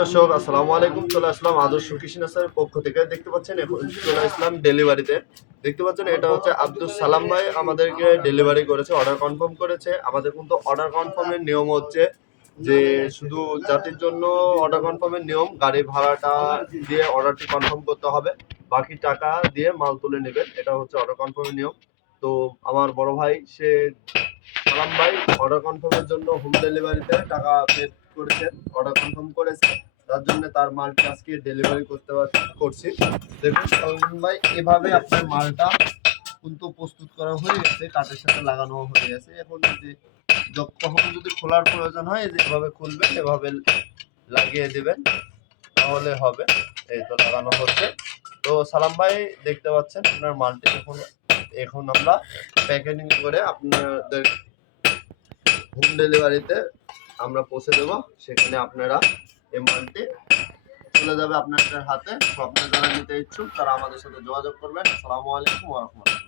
দর্শক, আসসালামু আলাইকুম। চলে আসলাম আদর্শ কৃষ্ণা স্যারের পক্ষ থেকে। দেখতে পাচ্ছেন, এখন চলে আসলাম ডেলিভারিতে। দেখতে পাচ্ছেন, এটা হচ্ছে আব্দুল সালাম ভাই আমাদেরকে ডেলিভারি করেছে অর্ডার কনফার্ম করেছে। আমাদের কিন্তু অর্ডার কনফার্মের নিয়ম হচ্ছে যে শুধু জাতির জন্য অর্ডার কনফার্মের নিয়ম, গাড়ি ভাড়াটা দিয়ে অর্ডারটি কনফার্ম করতে হবে। বাকি টাকা দিয়ে মাল তুলে নেবেন, এটা হচ্ছে অর্ডার কনফার্মের নিয়ম। তো আমার বড় ভাই, সে সালাম ভাই অর্ডার কনফার্মের জন্য হোম ডেলিভারিতে টাকা পে করেছেন অর্ডার কনফার্ম করেছে। তার জন্য তার মালটা আজকে ডেলিভারি করতে করছি। দেখুন সালমান ভাই, এভাবে আপনার মালটা কিন্তু প্রস্তুত করা হয়ে গেছে, কাঠের সাথে লাগানো হয়ে গেছে। এখন যে যখ- কখনো যদি খোলার প্রয়োজন হয় যে এভাবে খুলবেন, এভাবে লাগিয়ে দেবেন, তাহলে হবে। এই তো লাগানো হচ্ছে। তো সালাম ভাই, দেখতে পাচ্ছেন আপনার মালটি। এখন এখন আমরা প্যাকেজিং করে আপনাদের হোম ডেলিভারিতে আমরা পৌঁছে দেবো। সেখানে আপনারা এই মালটি চলে যাবে আপনাদের হাতে। আপনারা যারা নিতে ইচ্ছুক তারা আমাদের সাথে যোগাযোগ করবেন। আসসালামু আলাইকুম রাহমাতুল্লাহ।